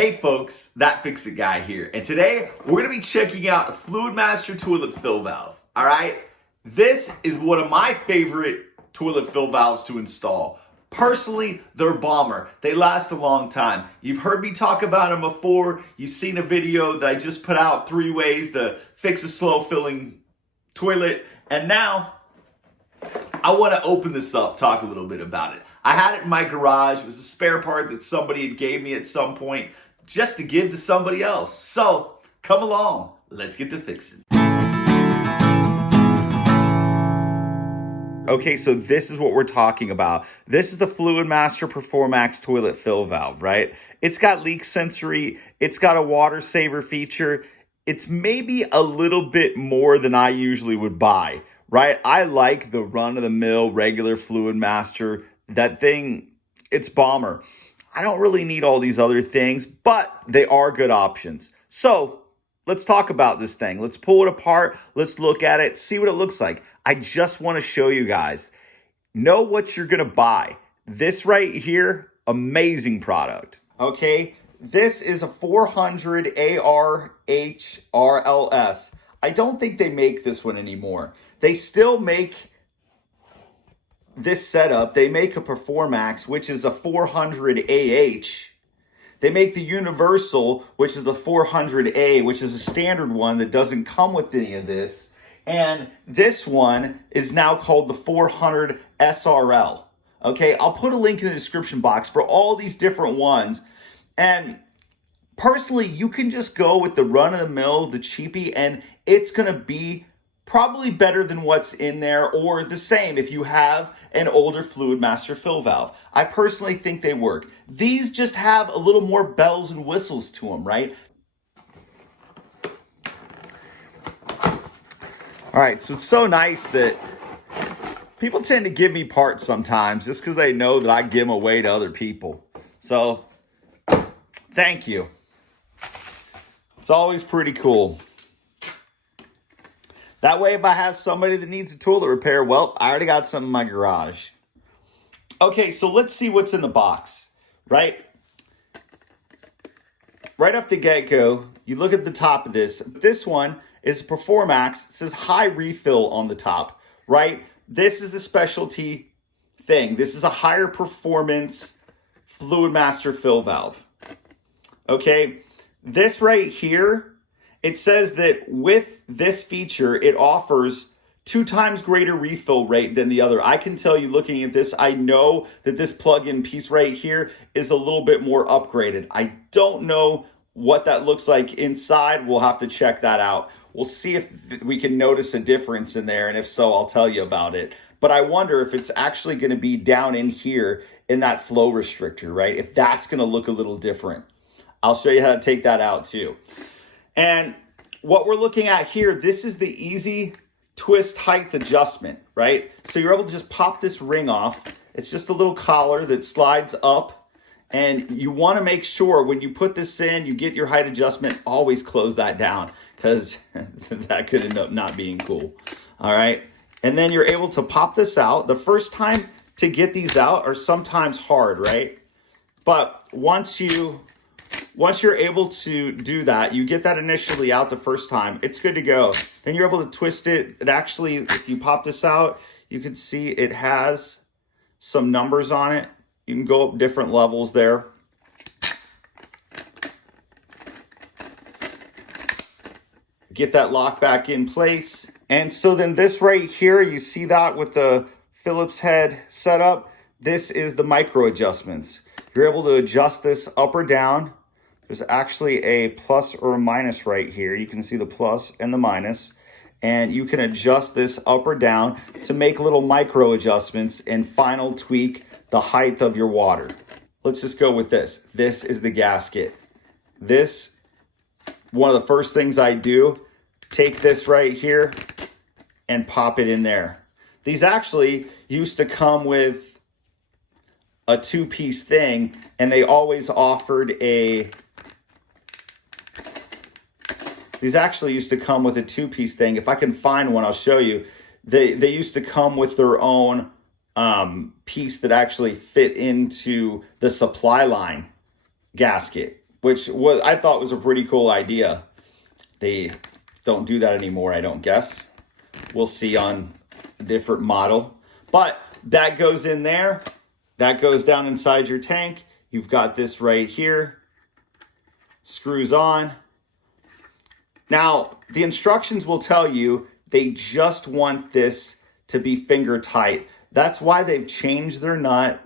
Hey folks, That Fix-It Guy here, and today we're going to be checking out the Fluidmaster toilet fill valve, alright? This is one of my favorite toilet fill valves to install. Personally, they're bomber. They last a long time. You've heard me talk about them before. You've seen a video that I just put out 3 ways to fix a slow filling toilet, and now I want to open this up, talk a little bit about it. I had it in my garage. It was a spare part that somebody had gave me at some point just to give to somebody else. So come along, let's get to fixing. Okay, so this is what we're talking about. This is the Fluidmaster Performax toilet fill valve, right? It's got leak sensory. It's got a water saver feature. It's maybe a little bit more than I usually would buy, right? I like the run-of-the-mill regular Fluidmaster. That thing, it's bomber. I don't really need all these other things, but they are good options. So let's talk about this thing. Let's pull it apart. Let's look at it, see what it looks like. I just want to show you guys. Know what you're going to buy. This right here, amazing product. Okay, this is a 400 ARHRLS. I don't think they make this one anymore. They still make this setup. They make a Performax, which is a 400 AH. They make the Universal, which is a 400A, which is a standard one that doesn't come with any of this. And this one is now called the 400 SRL. Okay, I'll put a link in the description box for all these different ones. And personally, you can just go with the run-of-the-mill, the cheapie, and it's going to be probably better than what's in there, or the same if you have an older Fluidmaster fill valve. I personally think they work. These just have a little more bells and whistles to them, right? All right, so it's so nice that people tend to give me parts sometimes just because they know that I give them away to other people. So, thank you. It's always pretty cool. That way, if I have somebody that needs a toilet repair, well, I already got some in my garage. Okay, so let's see what's in the box, right? Right off the get-go, you look at the top of this. This one is Performax. It says high refill on the top, right? This is the specialty thing. This is a higher performance Fluidmaster fill valve. Okay, this right here, it says that with this feature, it offers 2 times greater refill rate than the other. I can tell you looking at this, I know that this plug-in piece right here is a little bit more upgraded. I don't know what that looks like inside. We'll have to check that out. We'll see if we can notice a difference in there, and if so, I'll tell you about it. But I wonder if it's actually going to be down in here in that flow restrictor, right? If that's going to look a little different. I'll show you how to take that out too. And what we're looking at here, this is the easy twist height adjustment, right? So you're able to just pop this ring off. It's just a little collar that slides up, and you want to make sure when you put this in, you get your height adjustment, always close that down because that could end up not being cool. All right. And then you're able to pop this out. The first time to get these out are sometimes hard, right? But once you're able to do that, you get that initially out the first time, it's good to go. Then you're able to twist it. It actually, if you pop this out, you can see it has some numbers on it. You can go up different levels there. Get that lock back in place. And so then this right here, you see that with the Phillips head setup, this is the micro adjustments. You're able to adjust this up or down. There's actually a plus or a minus right here. You can see the plus and the minus. And you can adjust this up or down to make little micro adjustments and final tweak the height of your water. Let's just go with this. This is the gasket. This, one of the first things I do, take this right here and pop it in there. These actually used to come with a 2-piece thing, and they always offered these actually used to come with a 2-piece thing. If I can find one, I'll show you. They used to come with their own piece that actually fit into the supply line gasket. which was I thought was a pretty cool idea. They don't do that anymore, I don't guess. We'll see on a different model. But that goes in there. That goes down inside your tank. You've got this right here. Screws on. Now, the instructions will tell you they just want this to be finger tight. That's why they've changed their nut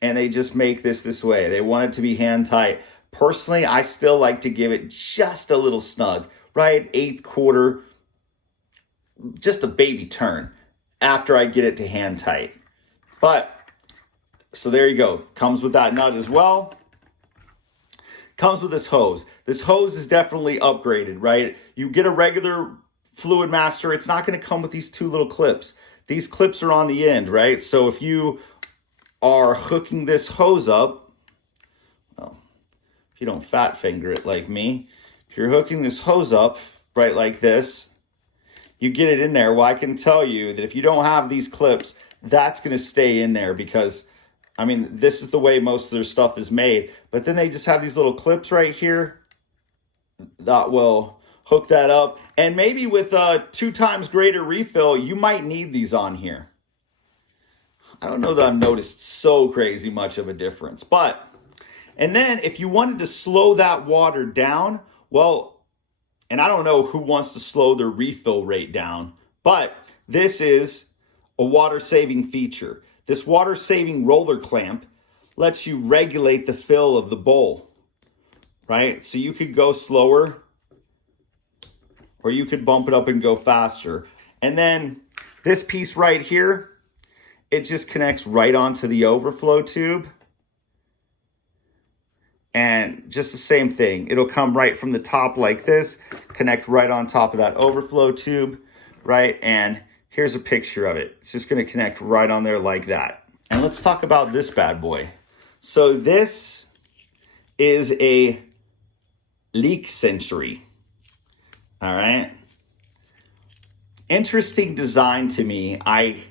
and they just make this way. They want it to be hand tight. Personally, I still like to give it just a little snug, right? 1/8 quarter, just a baby turn after I get it to hand tight. But, so there you go. Comes with that nut as well. Comes with this hose. This hose is definitely upgraded, right? You get a regular Fluidmaster, it's not going to come with these 2 little clips. These clips are on the end, right? So if you are hooking this hose up, well, if you don't fat finger it like me, if you're hooking this hose up, right, like this, you get it in there. Well, I can tell you that if you don't have these clips, that's going to stay in there because, I mean, this is the way most of their stuff is made. But then they just have these little clips right here that will hook that up. And maybe with a 2 times greater refill, you might need these on here. I don't know that I've noticed so crazy much of a difference. But, and then if you wanted to slow that water down, well, and I don't know who wants to slow their refill rate down, but this is a water-saving feature. This water-saving roller clamp lets you regulate the fill of the bowl, right? So you could go slower or you could bump it up and go faster. And then this piece right here, it just connects right onto the overflow tube. And just the same thing. It'll come right from the top like this, connect right on top of that overflow tube, right? And here's a picture of it. It's just going to connect right on there like that. And let's talk about this bad boy. So this is a leak sentry. All right. Interesting design to me. I've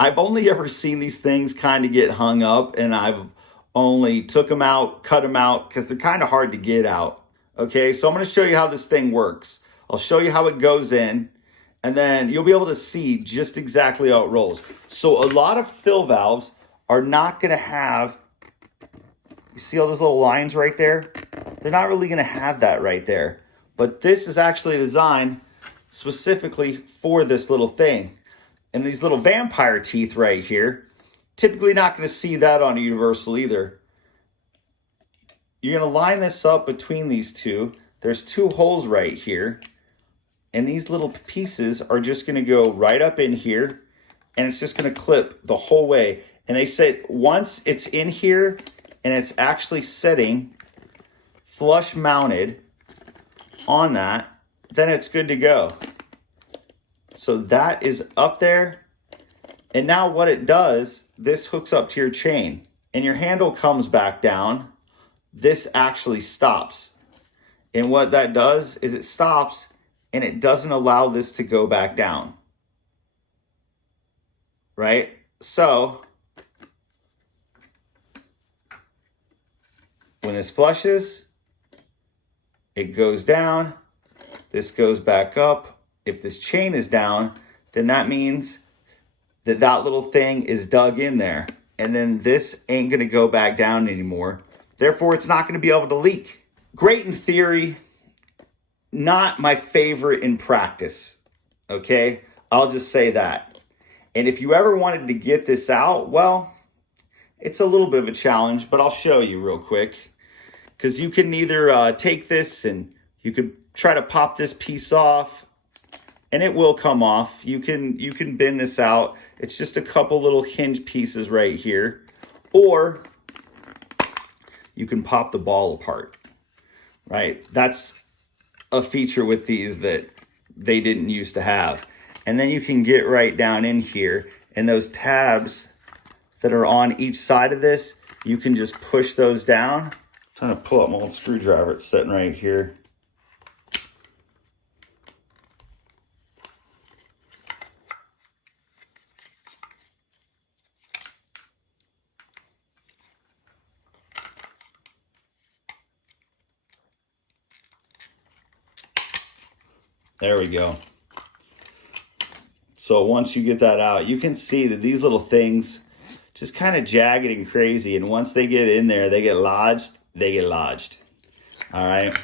only ever seen these things kind of get hung up, and I've only took them out, cut them out, because they're kind of hard to get out. Okay, so I'm going to show you how this thing works. I'll show you how it goes in, and then you'll be able to see just exactly how it rolls. So a lot of fill valves are not going to have, you see all those little lines right there? They're not really going to have that right there. But this is actually designed specifically for this little thing. And these little vampire teeth right here, typically not going to see that on a universal either. You're going to line this up between these two. There's 2 holes right here. And these little pieces are just going to go right up in here. And it's just going to clip the whole way. And they said once it's in here and it's actually sitting flush mounted on that, then it's good to go. So that is up there. And now what it does, this hooks up to your chain and your handle comes back down. This actually stops. And what that does is it stops and it doesn't allow this to go back down. Right? So when this flushes, it goes down, this goes back up. If this chain is down, then that means that that little thing is dug in there. And then this ain't gonna go back down anymore. Therefore, it's not gonna be able to leak. Great in theory, not my favorite in practice, okay? I'll just say that. And if you ever wanted to get this out, well, it's a little bit of a challenge, but I'll show you real quick. Because you can either take this and you could try to pop this piece off and it will come off. You can bend this out. It's just a couple little hinge pieces right here. Or you can pop the ball apart, right? That's a feature with these that they didn't used to have. And then you can get right down in here, and those tabs that are on each side of this, you can just push those down. I'm trying to pull up my old screwdriver. It's sitting right here. There we go. So once you get that out, you can see that these little things just kind of jagged and crazy. And once they get in there, they get lodged. All right.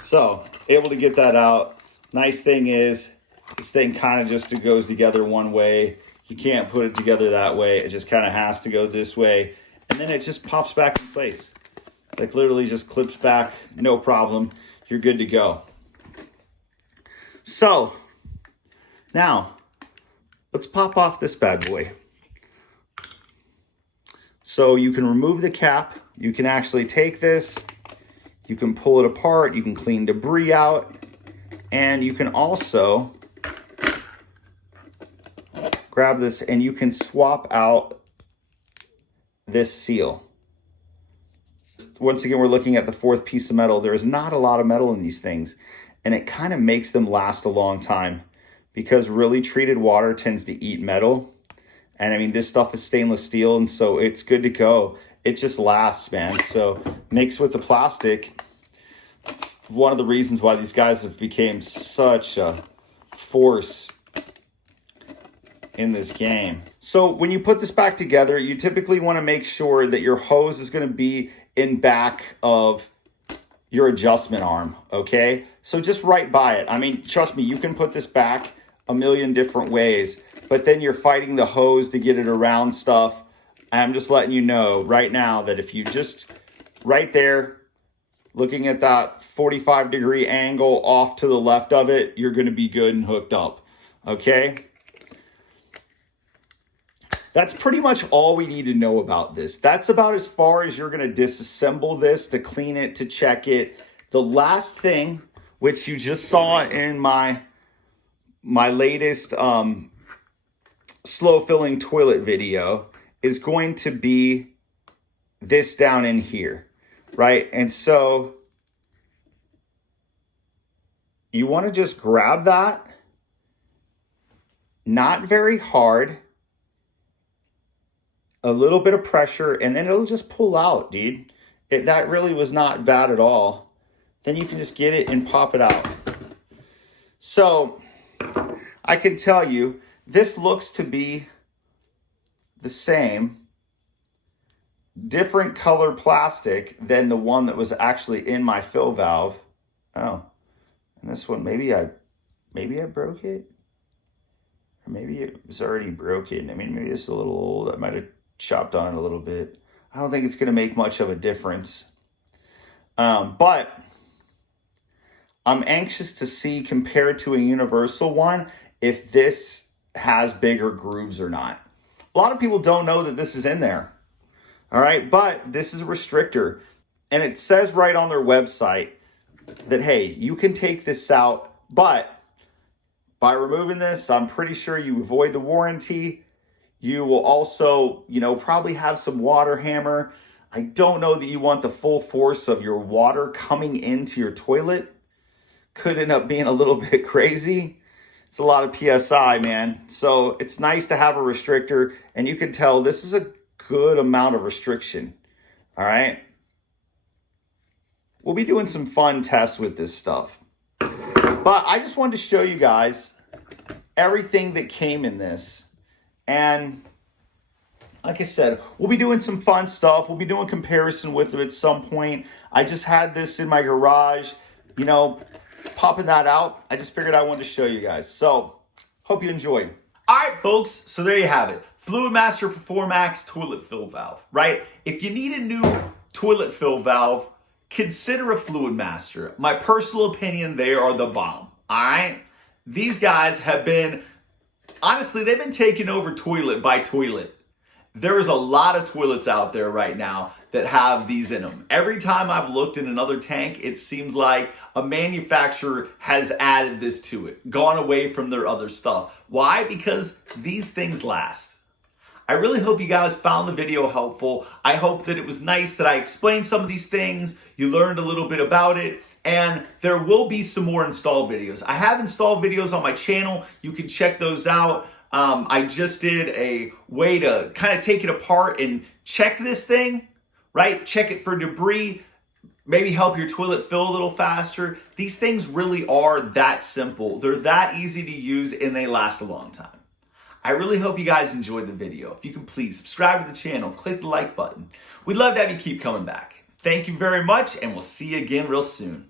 So able to get that out. Nice thing is this thing kind of just goes together one way. You can't put it together that way. It just kind of has to go this way. And then it just pops back in place. Like literally just clips back, no problem. You're good to go. So now let's pop off this bad boy. So you can remove the cap. You can actually take this, you can pull it apart, you can clean debris out, and you can also grab this and you can swap out this seal. Once again, we're looking at the fourth piece of metal. There's not a lot of metal in these things, and it kind of makes them last a long time because really treated water tends to eat metal. And I mean, this stuff is stainless steel, and so it's good to go. It just lasts, man. So mixed with the plastic, it's one of the reasons why these guys have become such a force in this game. So when you put this back together, you typically want to make sure that your hose is going to be in back of your adjustment arm, okay? So just right by it. I mean, trust me, you can put this back a million different ways, but then you're fighting the hose to get it around stuff. I'm just letting you know right now that if you just right there, looking at that 45-degree angle off to the left of it, you're going to be good and hooked up, okay? That's pretty much all we need to know about this. That's about as far as you're going to disassemble this, to clean it, to check it. The last thing, which you just saw in my latest slow filling toilet video, is going to be this down in here, right? And so you want to just grab that, not very hard, a little bit of pressure, and then it'll just pull out, dude. That really was not bad at all. Then you can just get it and pop it out. So I can tell you, this looks to be the same, different color plastic than the one that was actually in my fill valve. Oh, and this one, maybe I broke it, or maybe it was already broken. I mean, maybe it's a little old. I might have chopped on it a little bit. I don't think it's going to make much of a difference. But I'm anxious to see, compared to a universal one, if this has bigger grooves or not. A lot of people don't know that this is in there. All right, but this is a restrictor, and it says right on their website that, hey, you can take this out, but by removing this, I'm pretty sure you avoid the warranty. You will also, probably have some water hammer. I don't know that you want the full force of your water coming into your toilet. Could end up being a little bit crazy. It's a lot of PSI, man. So it's nice to have a restrictor, and you can tell this is a good amount of restriction. All right. We'll be doing some fun tests with this stuff. But I just wanted to show you guys everything that came in this. And like I said, we'll be doing some fun stuff. We'll be doing comparison with it at some point. I just had this in my garage, popping that out. I just figured I wanted to show you guys. So, hope you enjoyed. All right, folks. So there you have it. Fluidmaster Performax toilet fill valve, right? If you need a new toilet fill valve, consider a Fluidmaster. My personal opinion, they are the bomb, all right? These guys have been, honestly, they've been taking over toilet by toilet. There's a lot of toilets out there right now that have these in them. Every time I've looked in another tank, it seems like a manufacturer has added this to it, gone away from their other stuff. Why? Because these things last. I really hope you guys found the video helpful. I hope that it was nice that I explained some of these things. You learned a little bit about it. And there will be some more install videos. I have install videos on my channel. You can check those out. I just did a way to kind of take it apart and check this thing, right? Check it for debris. maybe help your toilet fill a little faster. These things really are that simple. They're that easy to use and they last a long time. I really hope you guys enjoyed the video. If you can please subscribe to the channel, click the like button. We'd love to have you keep coming back. Thank you very much, and we'll see you again real soon.